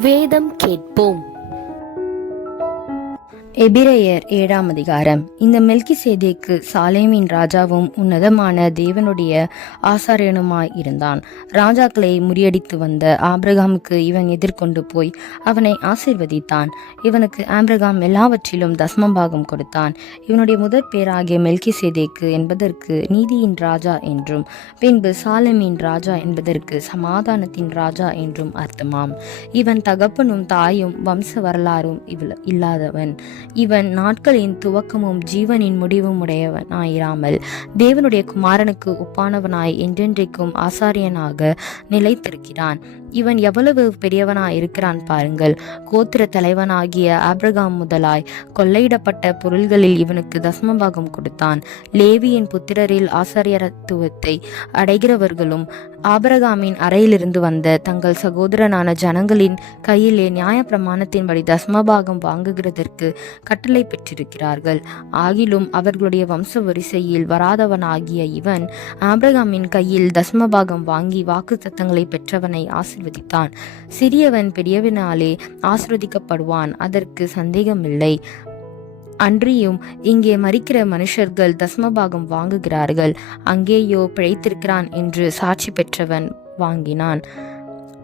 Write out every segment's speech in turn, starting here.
வேதம் கேட்போம். எபிரேயர் ஏழாம் அதிகாரம். இந்த மெல்கி சேதேக்கு சாலேமின் ராஜாவும் உன்னதமான தேவனுடைய ஆசாரியனுமாய் இருந்தான். ராஜாக்களை முறியடித்து வந்த ஆப்ரகாமுக்கு இவன் எதிர்கொண்டு போய் அவனை ஆசிர்வதித்தான். இவனுக்கு ஆப்ரகாம் எல்லாவற்றிலும் தசமபாகம் கொடுத்தான். இவனுடைய முதற் பேராகிய மெல்கி சேதேக்கு என்பதற்கு நீதியின் ராஜா என்றும் பின்பு சாலேமின் ராஜா என்பதற்கு சமாதானத்தின் ராஜா என்றும் அர்த்தமாம். இவன் தகப்பனும் தாயும் வம்ச வரலாறும் இவ்வள- இல்லாதவன். இவன் நாட்களின் துவக்கமும் ஜீவனின் முடிவும் உடையவனாயிராமல் தேவனுடைய குமாரனுக்கு ஒப்பானவனாய் என்றென்றைக்கும் ஆசாரியனாக நிலைத்திருக்கிறான். இவன் எவ்வளவு பெரியவனாய் இருக்கிறான் பாருங்கள். கோத்திர தலைவனாகிய ஆப்ரகாம் முதலாய் கொள்ளையிடப்பட்ட பொருள்களில் இவனுக்கு தசமபாகம் கொடுத்தான். லேவியின் புத்திரரில் ஆசாரியத்துவத்தை அடைகிறவர்களும் ஆபிரகாமின் அறையிலிருந்து வந்த தங்கள் சகோதரனான ஜனங்களின் கையிலே நியாயப்பிரமாணத்தின்படி தசமபாகம் வாங்குகிறதற்கு கட்டளை பெற்றிருக்கிறார்கள். ஆகிலும் அவர்களுடைய வம்ச வரிசையில் வராதவனாகிய இவன் ஆபிரகாமின் கையில் தசமபாகம் வாங்கி வாக்கு தத்தங்களை பெற்றவனை ஆசிர்வதித்தான். சிறியவன் பெரியவனாலே ஆசிர்வதிக்கப்படுவான். அதற்கு சந்தேகமில்லை. அன்றியும் இங்கே மறிக்கிற மனுஷர்கள் தசமபாகம் வாங்குகிறார்கள். அங்கேயோ பிழைத்திருக்கிறான் என்று சாட்சி பெற்றவன் வாங்கினான்.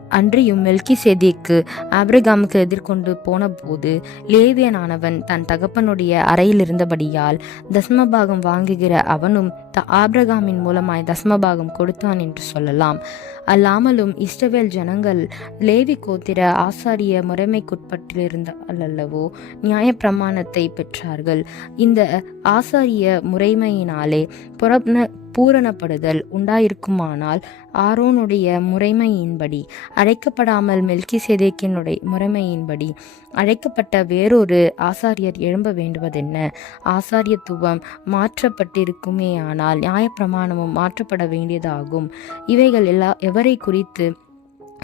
அன்றியும் மெல்கி சேதேக்கு ஆப்ரகாமுக்கு எதிர்கொண்டு போன போது லேவியனானவன் தன் தகப்பனுடைய அறையில் இருந்தபடியால் தசமபாகம் வாங்குகிற அவனும் த ஆப்ரகாமின் மூலமாய் தசமபாகம் கொடுத்தான் என்று சொல்லலாம். அல்லாமலும் இஸ்ரவேல் ஜனங்கள் லேவி கோத்திர ஆசாரிய முறைமைக்குட்பட்டிருந்த அல்லவோ நியாயப்பிரமாணத்தை பெற்றார்கள். இந்த ஆசாரிய முறைமையினாலே புறப்ன பூரணப்படுதல் உண்டாயிருக்குமானால் ஆரோனுடைய முறைமையின்படி அழைக்கப்படாமல் மெல்கி சேதேக்கினுடைய முறைமையின்படி அழைக்கப்பட்ட வேறொரு ஆசாரியர் எழும்ப வேண்டுவதென்ன? ஆசாரியத்துவம் மாற்றப்பட்டிருக்குமே ஆனால் நியாயப்பிரமாணமும் மாற்றப்பட வேண்டியதாகும். இவைகள் எல்லா எவரை குறித்து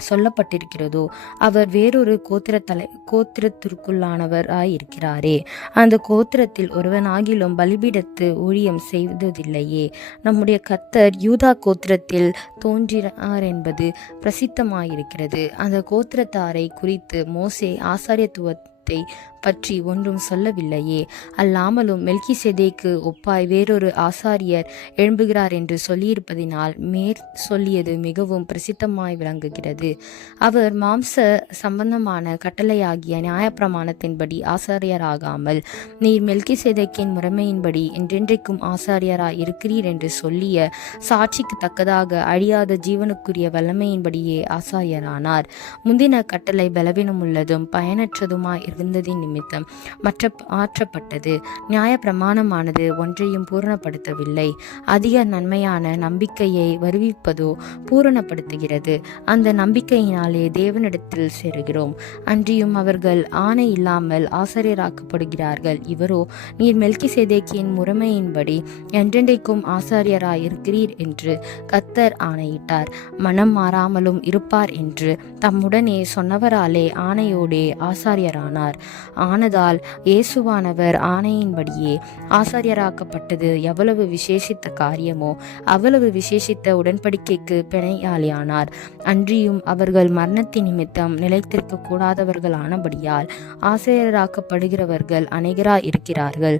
சொல்லப்பட்டிருக்கிறதோ அவர் வேறொரு கோத்திர தலை கோத்திரத்திற்குள்ளானவராய் இருக்கிறாரே அந்த கோத்திரத்தில் ஒருவனாகிலும் பலிபீடத்து ஊழியம் செய்வதில்லையே நம்முடைய கத்தர் யூதா கோத்திரத்தில் தோன்றினார் என்பது பிரசித்தமாயிருக்கிறது. அந்த கோத்திரத்தாரை குறித்து மோசே ஆசாரியத்துவத்தை பற்றி ஒன்றும் சொல்லவில்லையே. அல்லாமலும் மெல்கி செதேக்கு ஒப்பாய் வேறொரு ஆசாரியர் எழும்புகிறார் என்று சொல்லியிருப்பதினால் மேற் சொல்லியது மிகவும் பிரசித்தமாய் விளங்குகிறது. அவர் மாம்ச சம்பந்தமான கட்டளையாகிய நியாயப்பிரமாணத்தின்படி ஆசாரியராகாமல் நீர் மெல்கி சேதைக்கின் முறைமையின்படி என்றென்றைக்கும் ஆசாரியராய் இருக்கிறீர் என்று சொல்லிய சாட்சிக்கு தக்கதாக அழியாத ஜீவனுக்குரிய வல்லமையின்படியே ஆசாரியரானார். முந்தின கட்டளை பலவீனமுள்ளதும் பயனற்றதுமாய் இருந்ததின் நிமித்தம். மற்ற ஆற்றப்பட்டது நியாய பிரமாணமானது ஒன்றையும் பூரணப்படுத்தவில்லை. அதிக நன்மையான நம்பிக்கையை வருவிப்பதோ பூரணப்படுத்துகிறது. அந்த நம்பிக்கையினாலே தேவனிடத்தில் சேருகிறோம். அன்றியும் அவர்கள் ஆணை இல்லாமல் ஆசாரியராக்கப்படுகிறார்கள். இவரோ நீர் மெல்கி சேதேக்கியின் முறைமையின்படி என்றென்றைக்கும் ஆசாரியராய் இருக்கிறீர் என்று கத்தர் ஆணையிட்டார். மனம் மாறாமலும் இருப்பார் என்று தம்முடனே சொன்னவராலே ஆணையோடே ஆசாரியரானார். ஆனதால் இயேசுவானவர் ஆணையின்படியே ஆசாரியராக்கப்பட்டது. எவ்வளவு விசேஷித்த காரியமோ அவ்வளவு விசேஷித்த உடன்படிக்கைக்கு பிணையாளியானார். அன்றியும் அவர்கள் மரணத்தின் நிமித்தம் நிலைத்திருக்க கூடாதவர்களானபடியால் ஆசிரியராக்கப்படுகிறவர்கள் அநேகராய் இருக்கிறார்கள்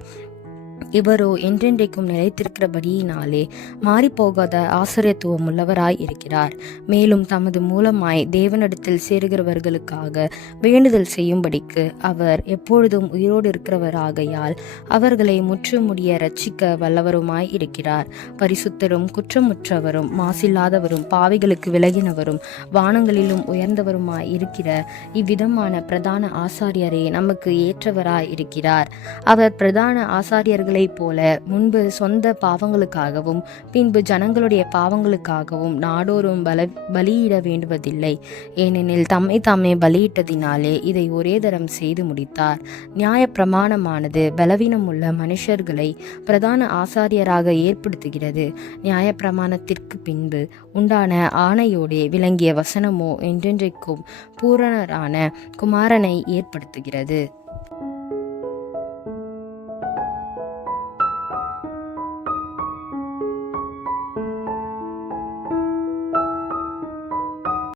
இவரோ என்றென்றைக்கும் நிலைத்திருக்கிறபடியினாலே மாறிப்போகாத ஆசிரியத்துவம் உள்ளவராய் இருக்கிறார். மேலும் தமது மூலமாய் தேவனிடத்தில் சேருகிறவர்களுக்காக வேண்டுதல் செய்யும்படிக்கு அவர் எப்பொழுதும் உயிரோடு இருக்கிறவராகையால் அவர்களை முற்றுமுடிய ரட்சிக்க வல்லவருமாய் இருக்கிறார். பரிசுத்தரும் குற்றமுற்றவரும் மாசில்லாதவரும் பாவிகளுக்கு விலகினவரும் வானங்களிலும் உயர்ந்தவருமாய் இருக்கிற இவ்விதமான பிரதான ஆசாரியரே நமக்கு ஏற்றவராய் இருக்கிறார். அவர் பிரதான ஆசாரியர் ஆசாரியர்களைப் போல முன்பு சொந்த பாவங்களுக்காகவும் பின்பு ஜனங்களுடைய பாவங்களுக்காகவும் நாடோறும் பல பலியிட வேண்டுவதில்லை. ஏனெனில் தம்மை தாமே பலியிட்டதினாலே இதை ஒரே தரம் செய்து முடித்தார். நியாய பிரமாணமானது பலவீனமுள்ள மனுஷர்களை பிரதான ஆசாரியராக ஏற்படுத்துகிறது. நியாய பிரமாணத்திற்கு பின்பு உண்டான ஆணையோடே விளங்கிய வசனமோ என்றென்றைக்கும் பூரணரான குமாரனை ஏற்படுத்துகிறது.